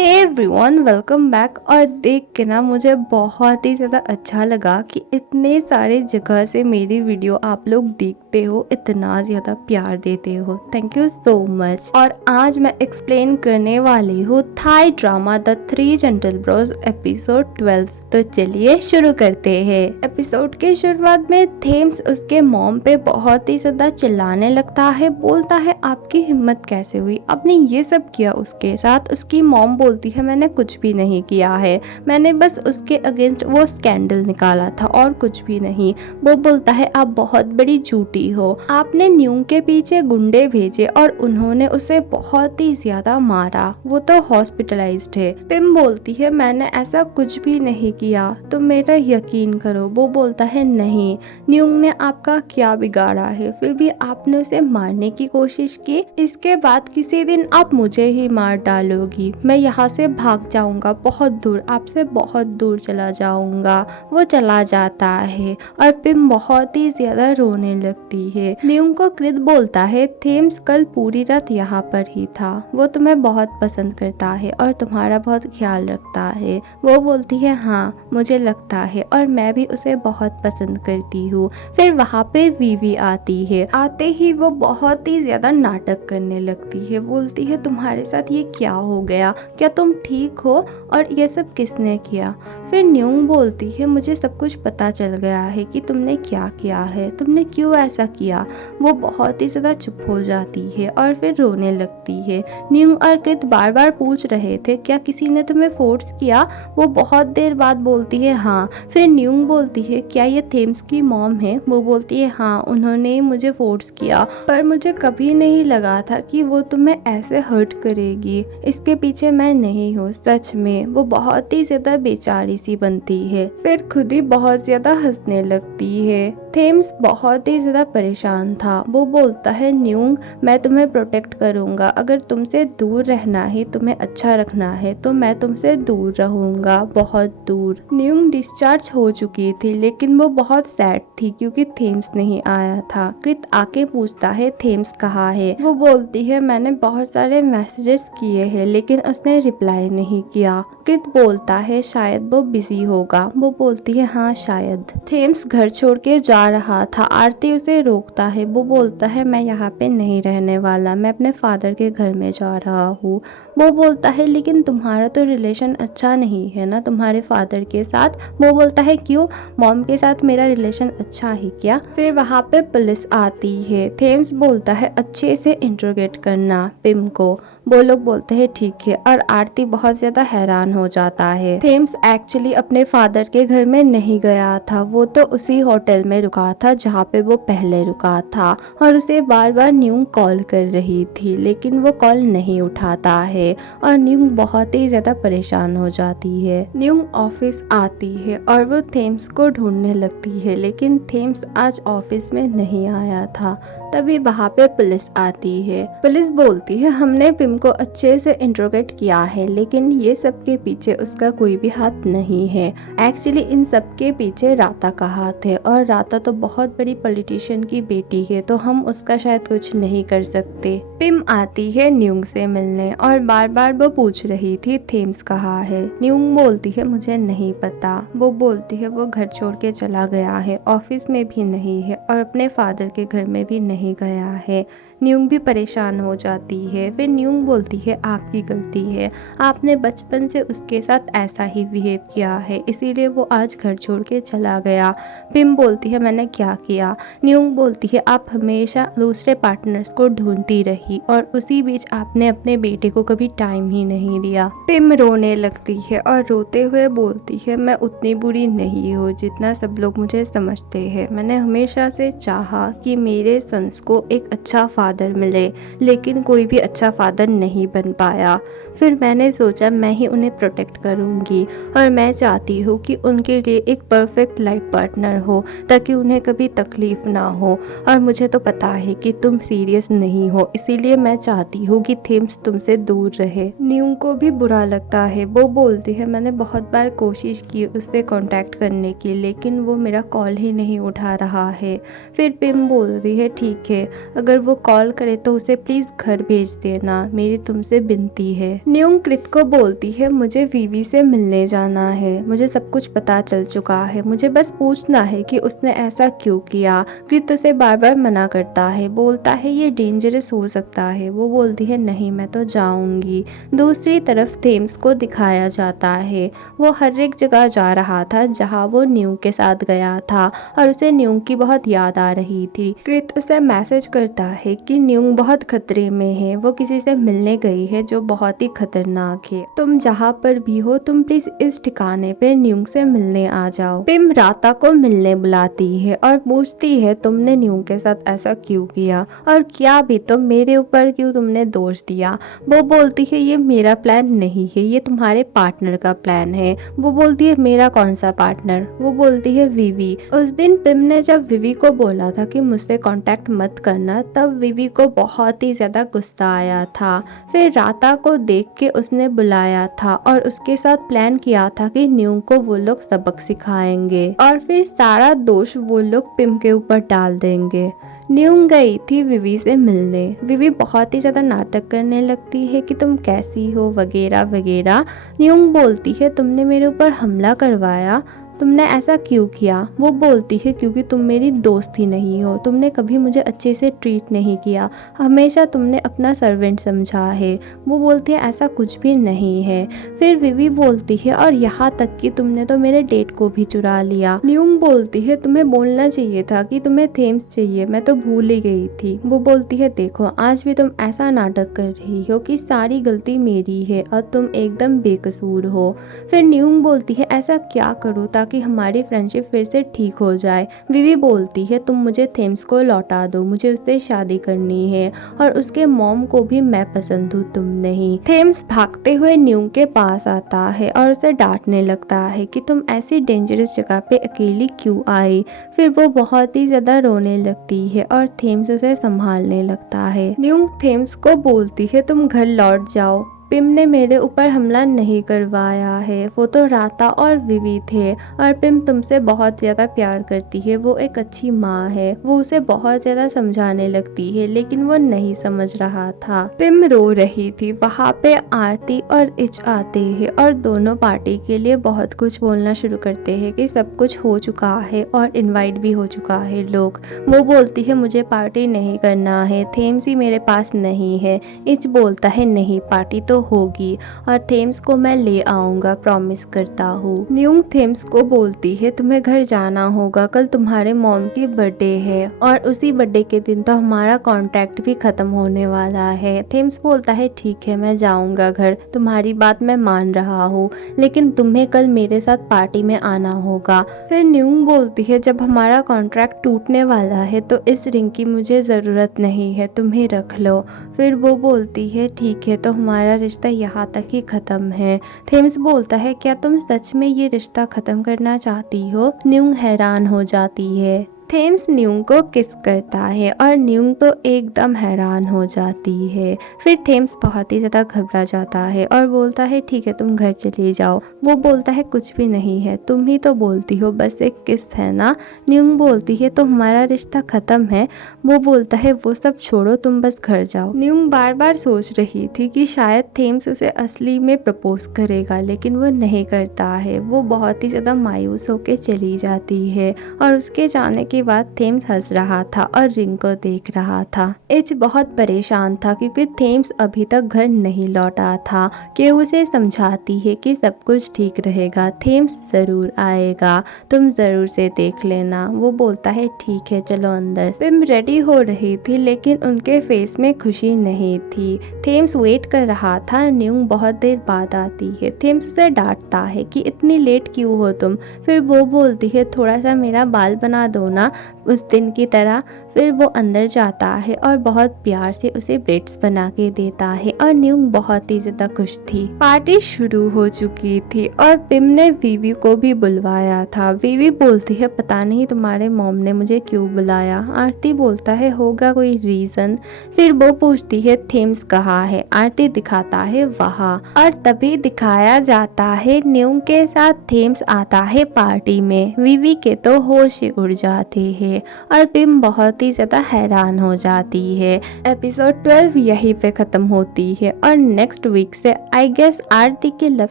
Hey everyone, welcome back. और देख के ना मुझे बहुत ही ज़्यादा अच्छा लगा कि इतने सारे जगह से मेरी वीडियो आप लोग देखते हो, इतना ज़्यादा प्यार देते हो। Thank you so much. और आज मैं एक्सप्लेन करने वाली हूँ Thai drama the three gentle bros episode 12। तो चलिए शुरू करते हैं। एपिसोड के शुरुआत में थेम्स उसके मॉम पे बहुत ही ज़्यादा चिल्लाने लगता है, बोलता है आपकी हिम्मत कैसे हुई, आपने ये सब किया उसके साथ। उसकी मॉम बोलती है मैंने कुछ भी नहीं किया है, मैंने बस उसके अगेंस्ट वो स्कैंडल निकाला था और कुछ भी नहीं। वो बोलता है आप बहुत बड़ी झूठी हो, आपने न्यूंग के पीछे गुंडे भेजे और उन्होंने उसे बहुत ही ज्यादा मारा, वो तो हॉस्पिटलाइज्ड है। पिम बोलती है मैंने ऐसा कुछ भी नहीं किया, तुम मेरा यकीन करो। वो बोलता है नहीं, न्यूंग ने आपका क्या बिगाड़ा है, फिर भी आपने उसे मारने की कोशिश की। इसके बाद किसी दिन आप मुझे ही मार डालोगी, मैं यहाँ से भाग जाऊंगा बहुत दूर, आपसे बहुत दूर चला जाऊंगा। वो चला जाता है और पिम बहुत ही ज्यादा रोने लगती है। न्यूंग को क्रिद बोलता है थेम्स कल पूरी रात यहाँ पर ही था, वो तुम्हें बहुत पसंद करता है और तुम्हारा बहुत ख्याल रखता है। वो बोलती है हाँ मुझे लगता है, और मैं भी उसे बहुत पसंद करती हूँ। फिर वहाँ पे वीवी आती है। आते ही वो बहुत ही ज्यादा नाटक करने लगती है, बोलती है तुम्हारे साथ ये क्या हो गया, क्या तुम ठीक हो, और ये सब किसने किया। फिर न्यूंग बोलती है मुझे सब कुछ पता चल गया है कि तुमने क्या किया है, तुमने क्यों ऐसा किया। वो बहुत ही ज्यादा चुप हो जाती है और फिर रोने लगती है। न्यूंग और क्रित बार बार पूछ रहे थे क्या किसी ने तुम्हें फोर्स किया। वो बहुत देर बाद बोलती है हाँ। फिर न्यूंग बोलती है क्या ये थेम्स की मॉम है। वो बोलती है हाँ, उन्होंने ही मुझे फोर्स किया, पर मुझे कभी नहीं लगा था कि वो तुम्हें ऐसे हर्ट करेगी। इसके पीछे मैं नहीं हूँ सच में। वो बहुत ही ज्यादा बेचारी सी बनती है, फिर खुद ही बहुत ज्यादा हंसने लगती है। थेम्स बहुत ही ज्यादा परेशान था। वो बोलता है न्यूंग मैं तुम्हें प्रोटेक्ट करूंगा, अगर तुमसे दूर रहना है, तुम्हें अच्छा रखना है तो मैं तुमसे दूर रहूंगा, बहुत दूर। न्यूंग डिस्चार्ज हो चुकी थी लेकिन वो बहुत सैड थी क्योंकि थेम्स नहीं आया था। क्रित आके पूछता है थेम्स कहाँ है। वो बोलती है मैंने बहुत सारे मैसेजेस किए हैं लेकिन उसने रिप्लाई नहीं किया। क्रित बोलता है शायद वो बिजी होगा। वो बोलती है हाँ शायद। थेम्स घर छोड़ के जा रहा था, आरती उसे रोकता है। वो बोलता है मैं यहाँ पे नहीं रहने वाला, मैं अपने फादर के घर में जा रहा हूँ। वो बोलता है लेकिन तुम्हारा तो रिलेशन अच्छा नहीं है ना तुम्हारे फादर के साथ। वो बोलता है क्यों, मॉम के साथ मेरा रिलेशन अच्छा है क्या। फिर वहाँ पे पुलिस आती है। थेम्स बोलता है अच्छे से इंट्रोगेट करना पिम को। वो लोग बोलते हैं ठीक है, और आरती बहुत ज्यादा हैरान हो जाता है। थेम्स एक्चुअली अपने फादर के घर में नहीं गया था, वो तो उसी होटल में रुका था जहाँ पे वो पहले रुका था, और उसे बार बार न्यूंग कॉल कर रही थी लेकिन वो कॉल नहीं उठाता है और न्यूंग बहुत ही ज्यादा परेशान हो जाती है। न्यूंग ऑफिस आती है और वो थेम्स को ढूंढने लगती है लेकिन थेम्स आज ऑफिस में नहीं आया था। तभी वहाँ पे पुलिस आती है। पुलिस बोलती है हमने पिम को अच्छे से इंट्रोगेट किया है लेकिन ये सब के पीछे उसका कोई भी हाथ नहीं है। एक्चुअली इन सब के पीछे राता का हाथ है, और राता तो बहुत बड़ी पॉलिटिशियन की बेटी है तो हम उसका शायद कुछ नहीं कर सकते। पिम आती है न्यूंग से मिलने और बार बार वो पूछ रही थी थेम्स कहाँ है। न्यूंग बोलती है मुझे नहीं पता। वो बोलती है वो घर छोड़ के चला गया है, ऑफिस में भी नहीं है और अपने फादर के घर में भी नहीं गया है। न्यूंग भी परेशान हो जाती है। फिर न्यूंग बोलती है आपकी गलती है, आपने बचपन से उसके साथ ऐसा ही बिहेव किया है इसीलिए वो आज घर छोड़ के चला गया। पिम बोलती है मैंने क्या किया। न्यूंग बोलती है आप हमेशा दूसरे पार्टनर्स को ढूंढती रही और उसी बीच आपने अपने बेटे को कभी टाइम ही नहीं दिया। पिम रोने लगती है और रोते हुए बोलती है मैं उतनी बुरी नहीं हूँ जितना सब लोग मुझे समझते हैं। मैंने हमेशा से चाहा कि मेरे सन्स को एक अच्छा फादर मिले लेकिन कोई भी अच्छा फादर नहीं बन पाया। फिर मैंने सोचा मैं ही उन्हें प्रोटेक्ट करूंगी और मैं चाहती हूँ कि उनके लिए एक परफेक्ट लाइफ पार्टनर हो ताकि उन्हें कभी तकलीफ ना हो। और मुझे तो पता है कि तुम सीरियस नहीं हो इसीलिए मैं चाहती हूँ कि थेम्स तुमसे दूर रहे। न्यूंग को भी बुरा लगता है। वो बोलती है मैंने बहुत बार कोशिश की उससे कांटेक्ट करने की लेकिन वो मेरा कॉल ही नहीं उठा रहा है। फिर पिम बोल रही है ठीक है, अगर वो कॉल करे तो उसे प्लीज घर भेज देना, मेरी तुमसे विनती है। न्यूंग कृत को बोलती है मुझे वीवी से मिलने जाना है, मुझे सब कुछ पता चल चुका है, मुझे बस पूछना है कि उसने ऐसा क्यों किया। कृत उसे बार बार मना करता है, बोलता है ये डेंजरस हो सकता है। वो बोलती है नहीं मैं तो जाऊंगी। दूसरी तरफ थेम्स को दिखाया जाता है, वो हर एक जगह जा रहा था जहाँ वो न्यूंग के साथ गया था और उसे न्यूंग की बहुत याद आ रही थी। कृत उसे मैसेज करता है कि न्यूंग बहुत खतरे में है, वो किसी से मिलने गई है जो बहुत ही खतरनाक है, तुम जहाँ पर भी हो तुम प्लीज इस ठिकाने पे न्यूंग से मिलने आ जाओ। पिम राता को मिलने बुलाती है और पूछती है तुमने न्यूंग के साथ ऐसा क्यों किया और क्या भी तो मेरे ऊपर क्यों तुमने दोष दिया। वो बोलती है ये मेरा प्लान नहीं है, ये तुम्हारे पार्टनर का प्लान है। वो बोलती है मेरा कौन सा पार्टनर। वो बोलती है विवी। उस दिन पिम ने जब विवी को बोला था कि मुझसे कांटेक्ट मत करना, तब विवी को बहुत ही ज्यादा गुस्सा आया था। फिर राता को देख के उसने बुलाया था और उसके साथ प्लान किया था कि न्यूंग को वो लोग सबक सिखाएंगे और फिर सारा दोष वो लोग पिम के ऊपर डाल देंगे। न्यूंग गई थी विवी से मिलने। विवी बहुत ही ज़्यादा नाटक करने लगती है कि तुम कैसी हो वगैरह वगैरह। न्यूंग बोलती है तुमने मेरे ऊपर हमला करवाया, तुमने ऐसा क्यों किया। वो बोलती है क्योंकि तुम मेरी दोस्त ही नहीं हो, तुमने कभी मुझे अच्छे से ट्रीट नहीं किया, हमेशा तुमने अपना सर्वेंट समझा है। वो बोलती है ऐसा कुछ भी नहीं है। फिर विवी बोलती है और यहाँ तक कि तुमने तो मेरे डेट को भी चुरा लिया। न्यूंग बोलती है तुम्हें बोलना चाहिए था कि तुम्हें थेम्स चाहिए, मैं तो भूल ही गई थी। वो बोलती है देखो आज भी तुम ऐसा नाटक कर रही हो कि सारी गलती मेरी है और तुम एकदम बेकसूर हो। फिर न्यूंग बोलती है ऐसा क्या करूँ ताकि हमारी फ्रेंडशिप फिर से ठीक हो जाए। विवी बोलती है तुम मुझे थेम्स को लौटा दो, मुझे उससे शादी करनी है और उसके मॉम को भी मैं पसंद हूँ, तुम नहीं। थेम्स भागते हुए न्यूंग के पास आता है और उसे डांटने लगता है कि तुम ऐसी डेंजरस जगह पे अकेली क्यों आई। फिर वो बहुत ही ज्यादा रोने लगती है और थेम्स उसे संभालने लगता है। न्यूंग थेम्स को बोलती है तुम घर लौट जाओ, पिम ने मेरे ऊपर हमला नहीं करवाया है, वो तो राता और विवी थे और पिम तुमसे बहुत ज़्यादा प्यार करती है, वो एक अच्छी माँ है। वो उसे बहुत ज़्यादा समझाने लगती है लेकिन वो नहीं समझ रहा था। पिम रो रही थी। वहाँ पे आरती और इच आते हैं और दोनों पार्टी के लिए बहुत कुछ बोलना शुरू करते हैं कि सब कुछ हो चुका है और इनवाइट भी हो चुका है लोग। वो बोलती है मुझे पार्टी नहीं करना है, थेम्स ही मेरे पास नहीं है। इच बोलता है नहीं पार्टी तो होगी और थेम्स को मैं ले आऊंगा, प्रॉमिस करता हूँ। न्यूंग थेम्स को बोलती है तुम्हें घर जाना होगा, कल तुम्हारे मॉम की बर्थडे है और उसी बर्थडे के दिन तो हमारा कॉन्ट्रैक्ट भी खत्म होने वाला है। थेम्स बोलता है ठीक है मैं जाऊंगा घर, तुम्हारी बात मैं मान रहा हूँ, लेकिन तुम्हें कल मेरे साथ पार्टी में आना होगा। फिर न्यूंग बोलती है जब हमारा कॉन्ट्रैक्ट टूटने वाला है तो इस रिंग की मुझे ज़रूरत नहीं है, तुम्हें रख लो। फिर वो बोलती है ठीक है तो हमारा रिश्ता यहाँ तक ही खत्म है। थेम्स बोलता है क्या तुम सच में ये रिश्ता खत्म करना चाहती हो। न्यूंग हैरान हो जाती है। थेम्स न्यूंग को किस करता है और न्यूंग तो एकदम हैरान हो जाती है। फिर थेम्स बहुत ही ज़्यादा घबरा जाता है और बोलता है ठीक है तुम घर चले जाओ। वो बोलता है कुछ भी नहीं है, तुम ही तो बोलती हो बस एक किस है ना। न्यूंग बोलती है तो हमारा रिश्ता ख़त्म है। वो बोलता है वो सब छोड़ो तुम बस घर जाओ। न्यूंग बार बार सोच रही थी कि शायद थेम्स उसे असली में प्रपोज करेगा लेकिन वो नहीं करता है। वो बहुत ही ज़्यादा मायूस होकर चली जाती है और उसके जाने के बाद थेम्स हंस रहा था और रिंग को देख रहा था। इच बहुत परेशान था क्योंकि थेम्स अभी तक घर नहीं लौटा था। कि उसे समझाती है कि सब कुछ ठीक रहेगा, थेम्स ज़रूर आएगा, तुम ज़रूर से देख लेना। वो बोलता है ठीक है चलो अंदर। पिम रेडी हो रही थी लेकिन उनके फेस में खुशी नहीं थी। थेम्स वेट कर रहा था। न्यूंग बहुत देर बाद आती है। थेम्स उसे डांटता है कि इतनी लेट क्यों हो तुम। फिर वो बोलती है थोड़ा सा मेरा बाल बना दो ना उस दिन की तरह। फिर वो अंदर जाता है और बहुत प्यार से उसे ब्रेड्स बना के देता है और न्यूंग बहुत ही ज़्यादा खुश थी। पार्टी शुरू हो चुकी थी और पिम ने वीवी को भी बुलवाया था। वीवी बोलती है पता नहीं तुम्हारे मॉम ने मुझे क्यों बुलाया। आरती बोलता है होगा कोई रीज़न। फिर वो पूछती है थेम्स कहाँ है। आरती दिखाता है वहाँ और तभी दिखाया जाता है न्यूंग के साथ थेम्स आता है पार्टी में। वीवी के तो होश ही उड़ जाते रखे हैं और पिम बहुत ही ज़्यादा हैरान हो जाती है। एपिसोड 12 यहीं पे ख़त्म होती है और नेक्स्ट वीक से आई गेस आरती की लव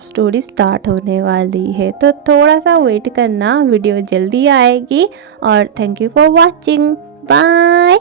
स्टोरी स्टार्ट होने वाली है, तो थोड़ा सा वेट करना, वीडियो जल्दी आएगी। और thank you for watching, bye.